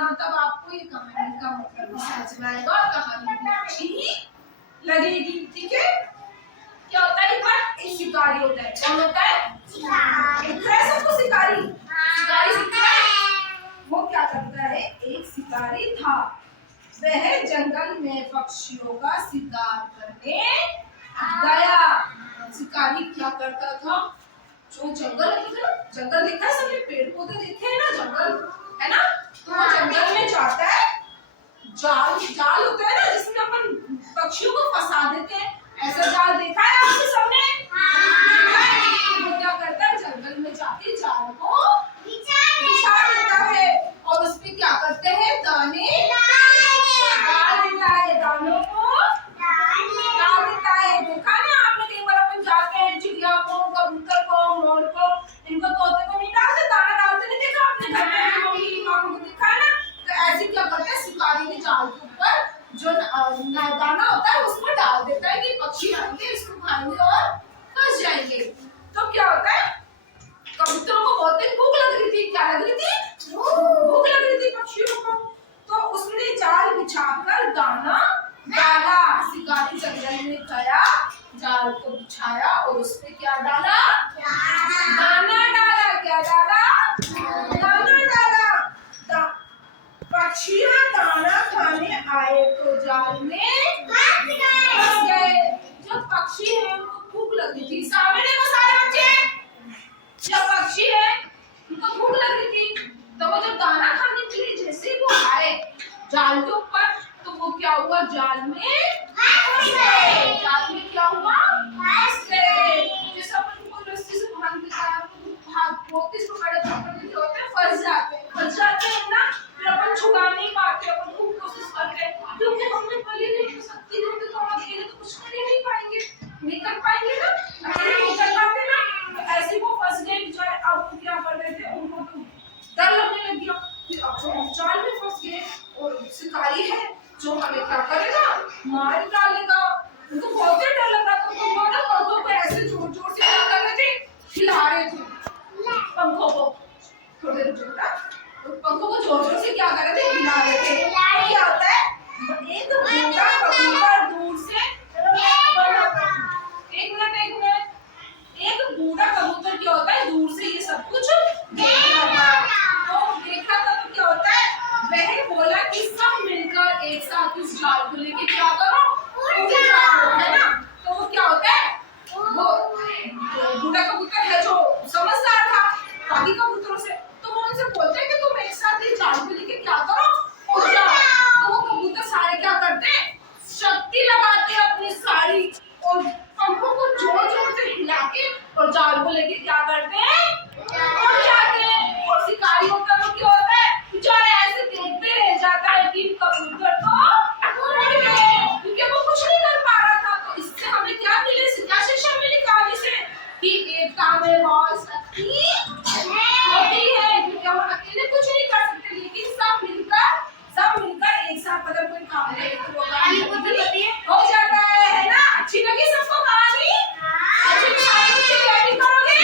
सुना तब आपको ये कहानी का मतलब समझ में आएगा और कहानी भी अच्छी ही लगेगी। ठीक है, क्या होता है एक शिकारी होता है। कौन होता है? शिकारी। सबको शिकारी वो क्या करता है, एक शिकारी था। वह जंगल में पक्षियों का शिकार करने गया। शिकारी क्या करता था, जो जंगल जंगल देखा है सबने, पेड़ पौधे देखे हैं ना, जंगल है ना, तो वो जंगल में जाता है। जाल होता है ना जिसमें अपन पक्षियों को फंसा देते हैं, ऐसा जाल देखा है आपने सबने? वो क्या करता है, जंगल में जाके जाल को बिछा देता है और उस पे क्या करते हैं, दाने डाल देता है, दानों को डाल देता है। देखा ना आपने, कई बार अपन जाते हैं चिड़िया को, कबूतर को, मोर को, इनको तोते को नहीं डालते, दाना डालते नहीं देखा आपने घर में, मम्मी पापा को देखा ना। तो ऐसे क्या करते हैं, शिकारी के जाल के ऊपर जो दाना होता है उसको डाल देता है कि पक्षी आएंगे इसको खाएंगे और फंस जाएंगे। तो क्या होता है, कबूतरों को बहुत तेज भूख लग रही थी। क्या लग रही थी? भूख लग रही थी पक्षियों को। तो उसने जाल बिछाकर दाना डाला। शिकारी जंगल में गया, जाल को बिछाया और उसपे क्या डाला, दाना डाला। क्या डाला? दाना डाला। पक्षियां दाना खाने आए तो जाल में फंस गए। जो पक्षी है उनको भूख लगी थी, सामने देखो सारे बच्चे, जो पक्षी है उनको भूख लग रही थी, तो वो जब दाना खाने के लिए जैसे वो आए जाल के ऊपर, तो वो क्या हुआ, जाल में फंस गए। जाल में क्या हुआ, फंस गए। जैसे अपन को रस्सी से बांधते हैं, बहुत इसको बड़े पकड़ते होते हैं, फंस जाते हैं ना, फिर अपन छुड़ा नहीं पाते, अपन खूब कोशिश करते हैं क्योंकि हमने पहले नहीं शक्ति होती, तो हम अकेले तो कुछ कर ही नहीं पाएंगे, नहीं कर पाएंगे ना, अकेले नहीं कर पाते ना। तो ऐसे वो फंस गए बेचारे। अब वो क्या कर रहे थे, उनको तो डर लगने लग गया कि अब तो हम जाल में फंस गए और शिकारी है जो हमें क्या करेगा, मार डालेगा। उनको बहुत ही डर लग रहा था। तो वो ना पंखों को ऐसे जोर जोर से क्या कर रहे थे, हिला रहे थे पंखों को, थोड़ी देर जोर तो पंखों को जोर जोर से क्या कर रहे थे, हिला रहे थे। तो क्या होता है, एक बूढ़ा कबूतर दूर से, एक मिनट, एक बूढ़ा कबूतर क्या होता है, दूर से ये सब कुछ देख रहा था। तो देखा था तो क्या होता है, वह बोला कि सब मिलकर एक साथ इस जाल को लेके क्या करो, उड़ जाओ, है ना। तो वो क्या होता है, वो बूढ़ा कबूतर है जो समझदार था बाकी कबूतरों से, तो वो उनसे बोलते हैं कि तुम एक साथ इस जाल को लेके क्या करो, उड़ जाओ। तो वो कबूतर सारे क्या करते हैं, शक्ति लगाते हैं अपनी सारी और पंखों को जोर जोर से हिला के और जाल को लेके क्या करते हैं, उड़ जाते हैं। और शिकारी होता है वो क्या होता है, बेचारे ऐसे देखते रह जाता है कि कबूतर तो उड़ गए, क्योंकि वो कुछ नहीं कर पा रहा था। तो इससे हमें क्या मिले, क्या शिक्षा मिली कहानी से, कि एकता में बहुत शक्ति होती है, क्योंकि हम अकेले कुछ नहीं कर सकते, लेकिन सब मिलकर एक साथ अगर कोई काम करे तो वो काम हो जाता है ना। अच्छी लगी सबको कहानी? अच्छी कहानी की तैयारी करोगे?